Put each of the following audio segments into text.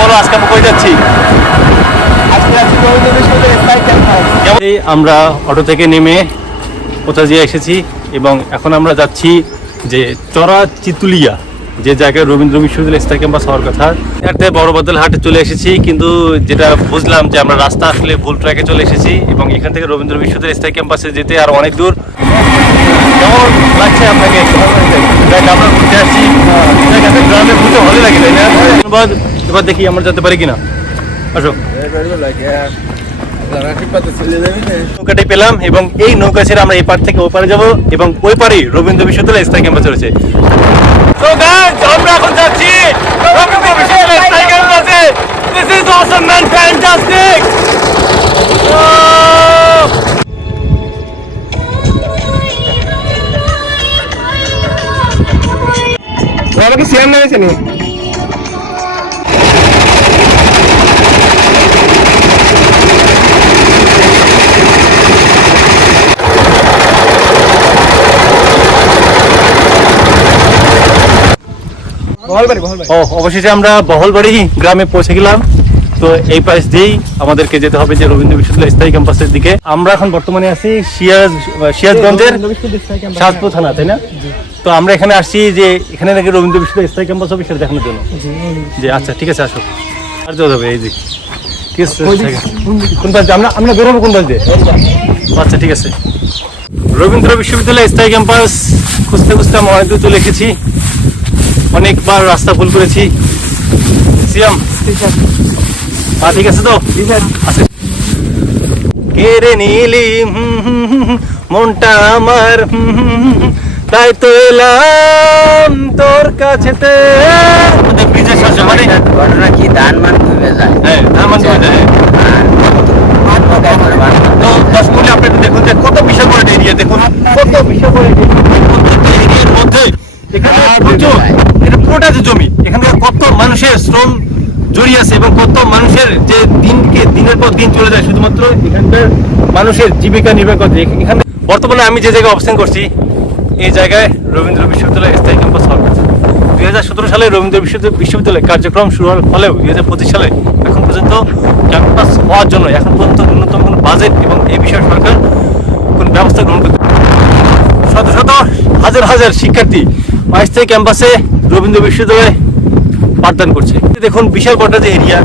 বলো আজকে আমরা কই যাচ্ছি? আমরা অটো থেকে নেমে পোতাজিয়া এসেছি এবং এখন আমরা যাচ্ছি যে চড়া চিতুলিয়া, যে জায়গায় রবীন্দ্র বিশ্ববিদ্যালয় স্থায়ী ক্যাম্পাস হওয়ার কথা। এতে বড়বাদল হাটে চলে এসেছি, কিন্তু যেটা বুঝলাম যে আমরা রাস্তা আসলে ভুল ট্র্যাকে চলে এসেছি এবং এখান থেকে রবীন্দ্র বিশ্ববিদ্যালয় স্থায়ী ক্যাম্পাসে যেতে আর অনেক দূর। কেমন লাগছে আপনাকে? আমরা ঘুরতে আসছি, গ্রামে ঘুরতে ভালো লাগে, তাই না? ধন্যবাদ। এবার দেখি আমরা যেতে পারি কিনা। আসো। নৌকাটাই পেলাম এবং এই নৌকা ছেড়ে আমরা এই পার থেকে ওই পারে যাবো এবং ওই পারেই রবীন্দ্র বিশ্ববিদ্যালয় স্থায়ী ক্যাম্পাস রয়েছে। আমরা এখন যাচ্ছি রবীন্দ্র বিশ্ববিদ্যালয় স্থায়ী ক্যাম্পাসে। This is awesome man, fantastic! আমাকে সিয়াম নেমেছে নি? অবশেষে আমরা বহলবাড়ি গ্রামে পৌঁছে গেলাম। তো এই পাশ দিয়েই আমাদেরকে যেতে হবে যে রবীন্দ্র বিশ্ববিদ্যালয় স্থায়ী ক্যাম্পাসের দিকে। আমরা এখন বর্তমানে আছি সিরাজগঞ্জের সাতপুর থানা, তাই না? তো আমরা এখানে আসছি যে এখানে নাকি রবীন্দ্র বিশ্ববিদ্যালয় স্থায়ী ক্যাম্পাস হবে সেটা দেখানোর জন্য। যে আচ্ছা ঠিক আছে, আসো। আর যেতে হবে এই যে ঠিক আছে। কোন পাশ দিয়ে আমরা বেরোবো? কোন পাশ দিয়ে? আচ্ছা ঠিক আছে। রবীন্দ্র বিশ্ববিদ্যালয় স্থায়ী ক্যাম্পাস খুঁজতে খুঁজতে আমরা অনেক দূর চলে এসেছি, অনেকবার রাস্তা ভুল করেছি। সিয়াম ঠিক আছে তো? কেড়ে নিলি মনটা আমার, তাই তো এলাম তোর কাছেতে। ব্রিজের সাথে মানে ঘটনা কি ধান মান ডুবে যায়? হ্যাঁ, ধান মান ডুবে যায়। তো দশ মিনিট আপনি দেখুন যে কত বিশাল বড় এরিয়া, দেখুন কত বিশাল বড় এরিয়ার মধ্যে এখানে এটা পুরোটা যে জমি, এখানে কত মানুষের শ্রম জড়িয়ে আছে এবং কত মানুষের যে দিনের পর দিন চলে যায় শুধুমাত্র এখানকার মানুষের জীবিকা নির্বাহ করতে। এখানে বর্তমানে আমি যে জায়গায় অবস্থান করছি, এই জায়গায় রবীন্দ্র বিশ্ববিদ্যালয় স্থায়ী ক্যাম্পাস হওয়ার কথা। 2017 সালে রবীন্দ্র বিশ্ববিদ্যালয় কার্যক্রম শুরু হলেও 2025 সালে এখন পর্যন্ত ক্যাম্পাস হওয়ার জন্য এখন পর্যন্ত ন্যূনতম কোনো বাজেট এবং এই বিষয়ে সরকার কোন ব্যবস্থা গ্রহণ করতে। শত শত হাজার হাজার শিক্ষার্থী অস্থায়ী ক্যাম্পাসে রবীন্দ্র বিশ্ববিদ্যালয়ে পাঠদান করছে। দেখুন বিশাল বড় যে এরিয়া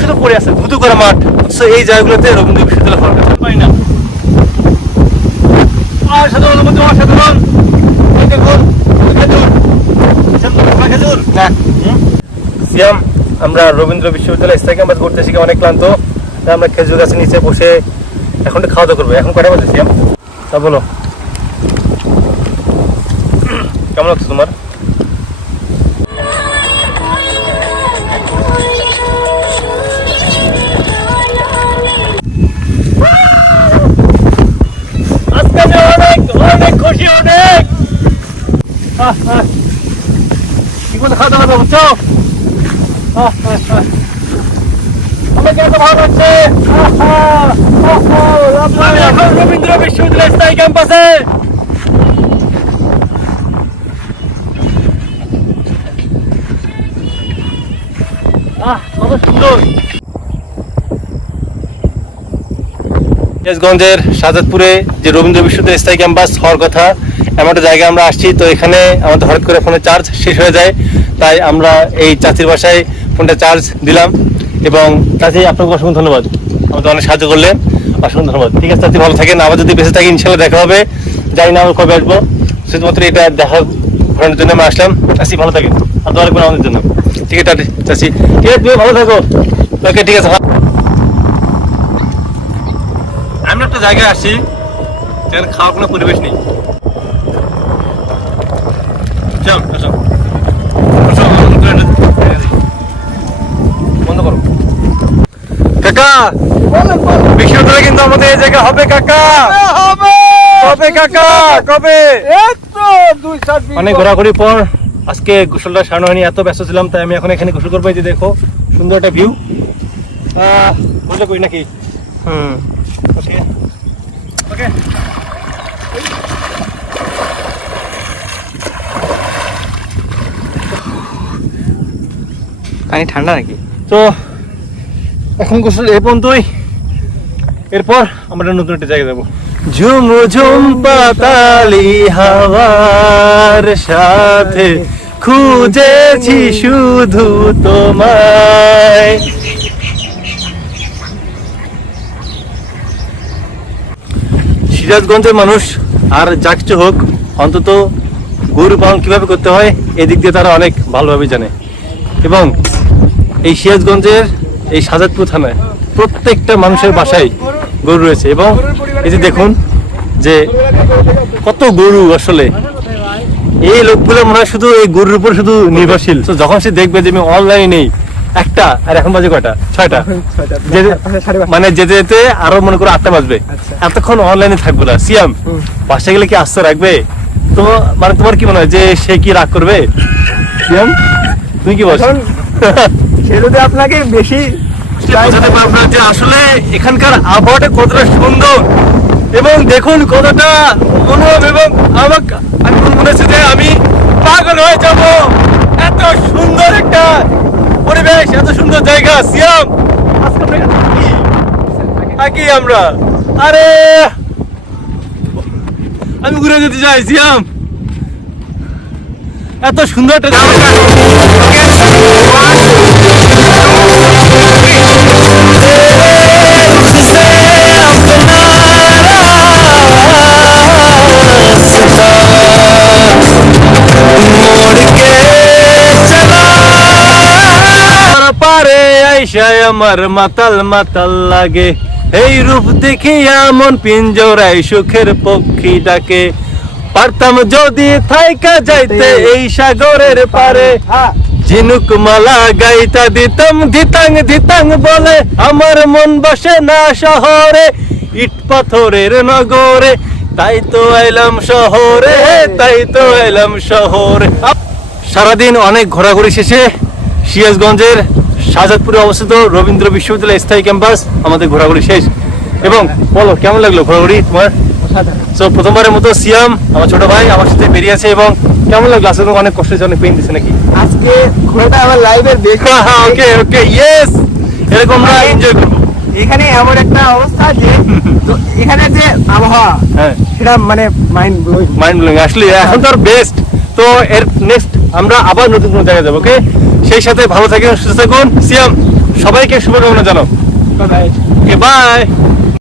শুধু পড়ে আছে ধুধু করা মাঠ, এই জায়গাগুলোতে রবীন্দ্র বিশ্ববিদ্যালয় হওয়ার কথা পাই না। অসাধারণ মধ্যে অসাধারণ। দেখুন সিয়াম, আমরা রবীন্দ্র বিশ্ববিদ্যালয় স্থায়ী ক্যাম্পাস ঘুরতে শিখে অনেক ক্লান্ত। আমরা খেজুর গাছের নিচে বসে এখন খাওয়া দাওয়া করবো। এখন কটা বাজে সিয়াম? তা বলো, কেমন লাগছে তোমার? অনেক খুশি, অনেক কি বলতে খাওয়া দাওয়া বুঝছো? আমাকে এত ভালো লাগছে। এখন রবীন্দ্র বিশ্ববিদ্যালয় স্থায়ী ক্যাম্পাসে। কত সুন্দর। সিরাজগঞ্জের শাহজাদপুরে যে রবীন্দ্র বিশ্ববিদ্যালয় স্থায়ী ক্যাম্পাস হওয়ার কথা, এমন একটা জায়গায় আমরা আসছি। তো এখানে আমাদের হঠাৎ করে ফোনের চার্জ শেষ হয়ে যায়, তাই আমরা এই চাচির বাসায় ফোনটা চার্জ দিলাম। এবং চাচি, আপনাকে অসংখ্য ধন্যবাদ, আমাদের অনেক সাহায্য করলেন, অসংখ্য ধন্যবাদ। ঠিক আছে চাচি, ভালো থাকেন। আবার যদি বেঁচে থাকি ইনশাল্লাহ দেখা হবে, জানি না আমরা কবে আসবো, শুধুমাত্র এটা দেখা ঘোরানোর জন্য আমরা আসলাম। চাচি ভালো থাকেন, আর দোয়া রাখবেন আমাদের জন্য। ঠিক আছে চাচি, ঠিক আছে, তুমি ভালো থাকো। ওকে ঠিক আছে। আমি একটা জায়গায় আসছি যেখানে খাওয়ার কোনো পরিবেশ নেই। বন্ধ করো কাকা, বিশ্ববিদ্যালয় কিন্তু আমাদের এই জায়গা হবে কাকা, হবে কাকা, কবে? অনেক ঘোরাঘুরির পর আজকে গোসলটা সারানো হয়নি, এত ব্যস্ত ছিলাম, তাই আমি এখন এখানে গোসল করবো। এই যে দেখো সুন্দর একটা ভিউ, বুঝলে করি নাকি? ওকে ওকে। পানি ঠান্ডা নাকি? তো এখন গোসল এই পর্যন্তই, এরপর আমরা নতুন একটা জায়গায় যাবো। ঝুম ঝুম পাতালি হাওয়ার সাথে খুঁজেছি শুধু তোমায়। সিরাজগঞ্জের মানুষ আর যা কিছু হোক, অন্তত গরু পালন কিভাবে করতে হয় এদিক দিয়ে তারা অনেক ভালোভাবে জানে। এবং এই সিরাজগঞ্জের এই শাহজাদপুর থানায় প্রত্যেকটা মানুষের বাসায় গরু রয়েছে। এবং এই যে দেখুন যে কত গরু, আসলে এই লোকগুলো মনে হয় শুধু এই গরুর উপর শুধু নির্ভরশীল। তো যখন সে দেখবে যে আমি অনলাইনে নেই একটা, আর এখন বাজে কয়টা, 6টা, মানে যেতে যেতে আরো মনে করো 8টা বাজবে, এতক্ষণ অনলাইনে থাকবো না। সিয়াম বাসা গেলে কি আস্তে রাখবে? তো মানে তোমার কি মনে হয় যে সে কি রাগ করবে? সিয়াম তুমি কি বলছো? সে যদি আপনাকে বেশি বোঝাতে পারবো না যে আসলে এখানকার আবহাওয়াটা কতটা সুন্দর এবং দেখুন কতটা মনোরম। এবং আমাকে আমি মনে হচ্ছে যে আমি পাগল হয়ে যাব, এত সুন্দর একটা পরিবেশ, এত সুন্দর জায়গা। সিয়াম আজকে আমরা এখানে থাকি আমরা, আরে আমি ঘুরে যেতে চাই। সিয়াম এত সুন্দর একটা জায়গা। পারে আইসায় আমার মাতাল মাতাল লাগে, এই রূপ দেখিয়া মন পিঞ্জরায় সুখের পক্ষী ডাকে। পারতাম যদি থাইকা যাইতে এই সাগরের পারে, ঝিনুক মালা গাইতা দিতাম ধিতাং ধিতাং বলে। আমার মন বসে না শহরে, ইট পাথরের নগরে, তাই তো এলাম শহরে, তাই তো এলাম শহরে। সারাদিন অনেক ঘোরাঘুরি শেষে সিরাজগঞ্জের শাহজাদপুরে অবস্থিত রবীন্দ্র বিশ্ববিদ্যালয় স্থায়ী ক্যাম্পাস আমাদের ঘোরাঘুরি শেষ। এবং বলো কেমন লাগলো ঘোরাঘুরি তোমার? তো প্রথমবারের মতো সিয়াম আমার ছোট ভাই আমার সাথে বেরিয়েছে। এবং কেমন লাগলো? আসলে অনেক কষ্ট হচ্ছে, অনেক পেইন দিচ্ছে নাকি? আজকে ঘোড়াটা আমার লাইভের দেখে ওকে ওকে ইয়েস, এরকম আমরা এনজয় করবো। এখানে এমন একটা অবস্থা যে এখানে যে আবহাওয়া, হ্যাঁ সেটা মানে মাইন্ড ব্লোয়িং। মাইন্ড ব্লোয়িং আসলে এখন তো আর বেস্ট। তো এর নেক্সট আমরা আবার নতুন কোনো জায়গায় যাবো। ওকে, সেই সাথে ভালো থাকুন, সুস্থ থাকুন। সিয়াম সবাইকে শুভকামনা জানাও। বাই। Okay bye.